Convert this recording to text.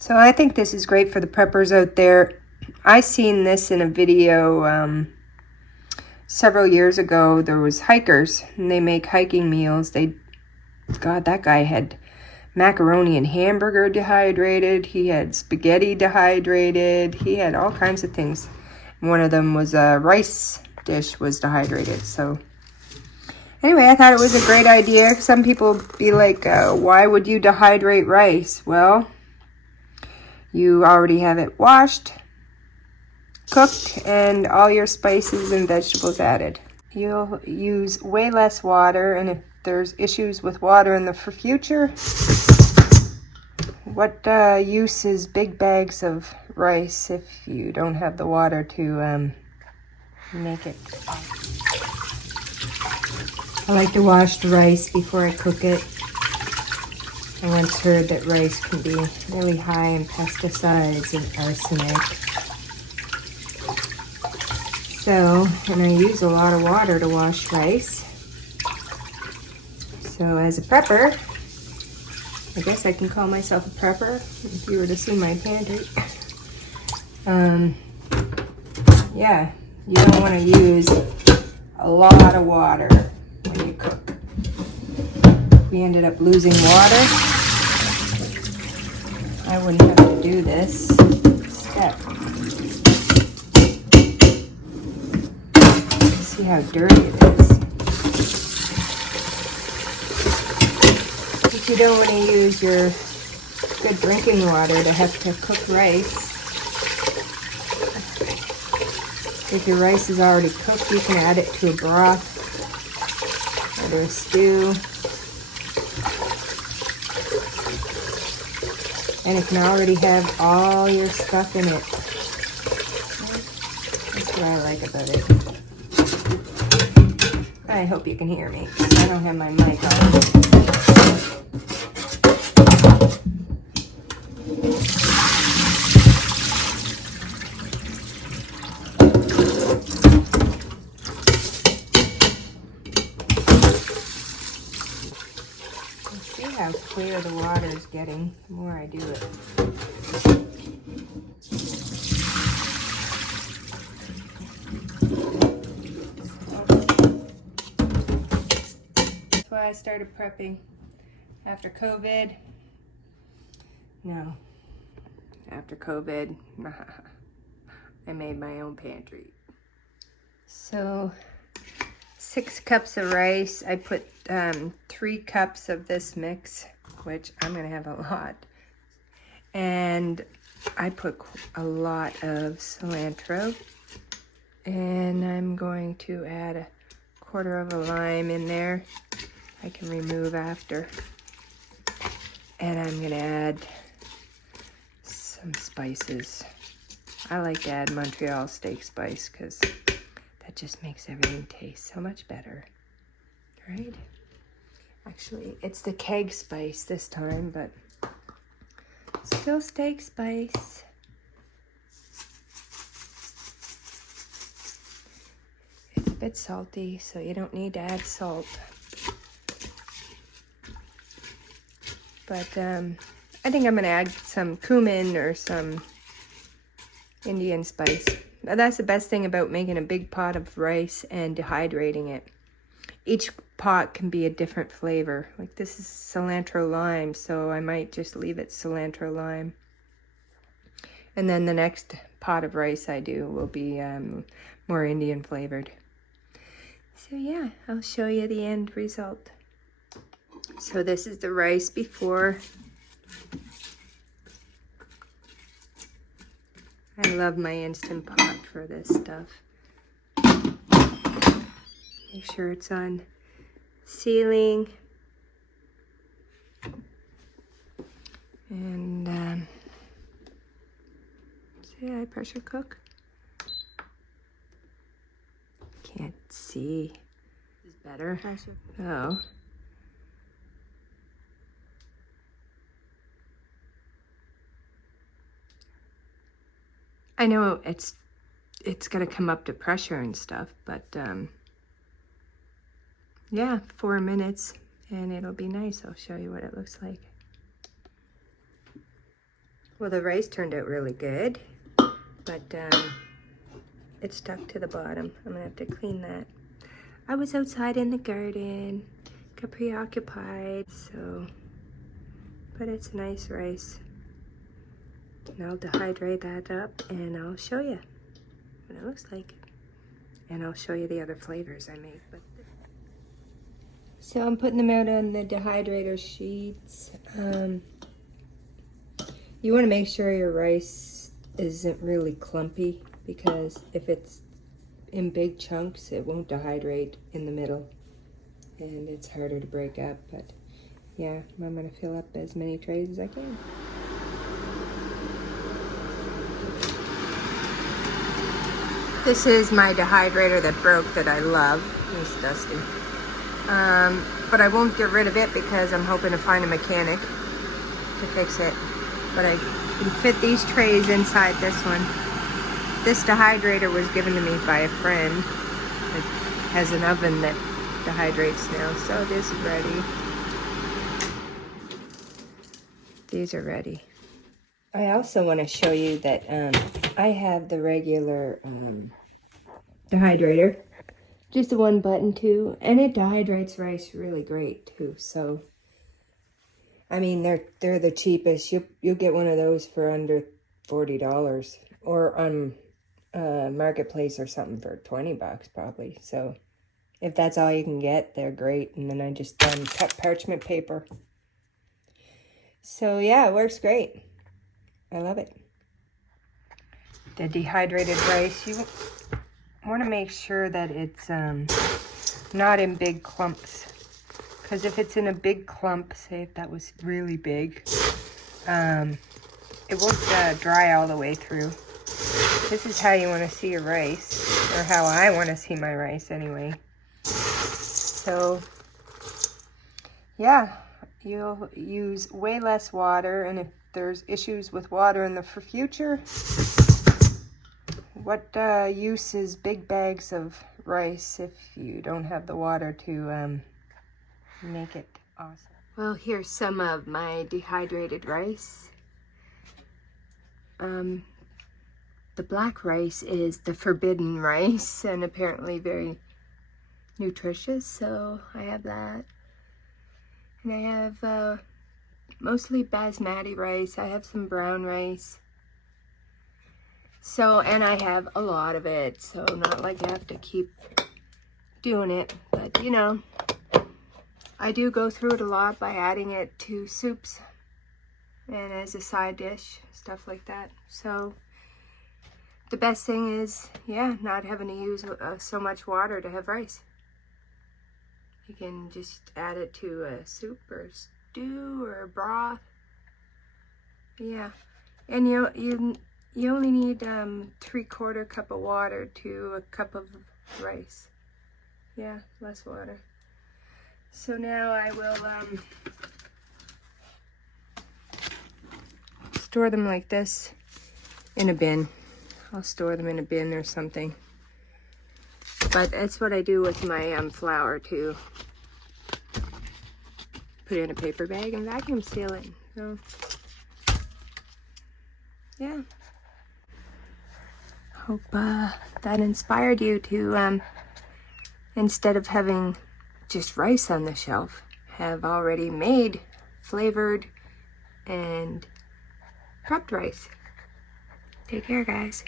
So I think this is great for the preppers out there. I seen this in a video several years ago. There was hikers, and they make hiking meals. God, that guy had macaroni and hamburger dehydrated. He had spaghetti dehydrated. He had all kinds of things. One of them was a rice dish was dehydrated. So anyway, I thought it was a great idea. Some people be like, why would you dehydrate rice? Well, you already have it washed, cooked, and all your spices and vegetables added. You'll use way less water, and if there's issues with water in the future, what use is big bags of rice if you don't have the water to make it? I like to wash the rice before I cook it. I once heard that rice can be really high in pesticides and arsenic. So, and I use a lot of water to wash rice. So as a prepper, I guess I can call myself a prepper if you were to see my pantry. Yeah, you don't want to use a lot of water when you cook. We ended up losing water. I wouldn't have to do this step. See how dirty it is. But you don't want to use your good drinking water to have to cook rice. If your rice is already cooked, you can add it to a broth or to a stew. And it can already have all your stuff in it. That's what I like about it. I hope you can hear me, because I don't have my mic on. See how clear the water is getting the more I do it. That's why I started prepping after COVID. No, after COVID, I made my own pantry. So 6 cups of rice. I put 3 cups of this mix, which I'm gonna have a lot. And I put a lot of cilantro. And I'm going to add a 1/4 of a lime in there. I can remove after. And I'm gonna add some spices. I like to add Montreal steak spice because that just makes everything taste so much better, right? Actually, it's the keg spice this time, but still steak spice. It's a bit salty, so you don't need to add salt. But I think I'm gonna add some cumin or some Indian spice. Now, that's the best thing about making a big pot of rice and dehydrating it. Each pot can be a different flavor. Like this is cilantro lime, so I might just leave it cilantro lime. And then the next pot of rice I do will be more Indian flavored. So yeah, I'll show you the end result. So this is the rice before. I love my Instant Pot for this stuff. Make sure it's on sealing. And see, I pressure cook. Can't see. This is better. Oh. I know it's got to come up to pressure and stuff, but yeah, 4 minutes and it'll be nice. I'll show you what it looks like. Well, the rice turned out really good, but it stuck to the bottom. I'm gonna have to clean that. I was outside in the garden, got preoccupied, so, but it's nice rice. And I'll dehydrate that up and I'll show you what it looks like. And I'll show you the other flavors I make. But so I'm putting them out on the dehydrator sheets. You want to make sure your rice isn't really clumpy, because if it's in big chunks, it won't dehydrate in the middle and it's harder to break up. But yeah, I'm going to fill up as many trays as I can. This is my dehydrator that broke that I love. It's dusty. But I won't get rid of it because I'm hoping to find a mechanic to fix it. But I can fit these trays inside this one. This dehydrator was given to me by a friend. It has an oven that dehydrates now, so this is ready. These are ready. I also want to show you that I have the regular dehydrator, just the one button too, and it dehydrates rice really great too. So I mean, they're the cheapest. You'll get one of those for under $40, or on Marketplace or something for 20 bucks probably. So if that's all you can get, they're great. And then I just cut parchment paper. So yeah, it works great. I love it. The dehydrated rice, you want to make sure that it's not in big clumps. Because if it's in a big clump, say if that was really big, it won't dry all the way through. This is how you want to see your rice, or how I want to see my rice anyway. So, yeah, you'll use way less water, and if there's issues with water in the future, what use is big bags of rice if you don't have the water to make it awesome? Well, here's some of my dehydrated rice. The black rice is the forbidden rice and apparently very nutritious, so I have that. And I have mostly basmati rice. I have some brown rice. So, and I have a lot of it, so not like I have to keep doing it, but you know, I do go through it a lot by adding it to soups and as a side dish, stuff like that. So the best thing is, yeah, not having to use so much water to have rice. You can just add it to a soup or stew or a broth. Yeah, and you only need 3/4 cup of water to a cup of rice. Yeah, less water. So now I will store them like this in a bin. I'll store them in a bin or something. But that's what I do with my flour too. Put it in a paper bag and vacuum seal it. So, yeah. Hope that inspired you to, instead of having just rice on the shelf, have already made, flavored, and prepped rice. Take care, guys.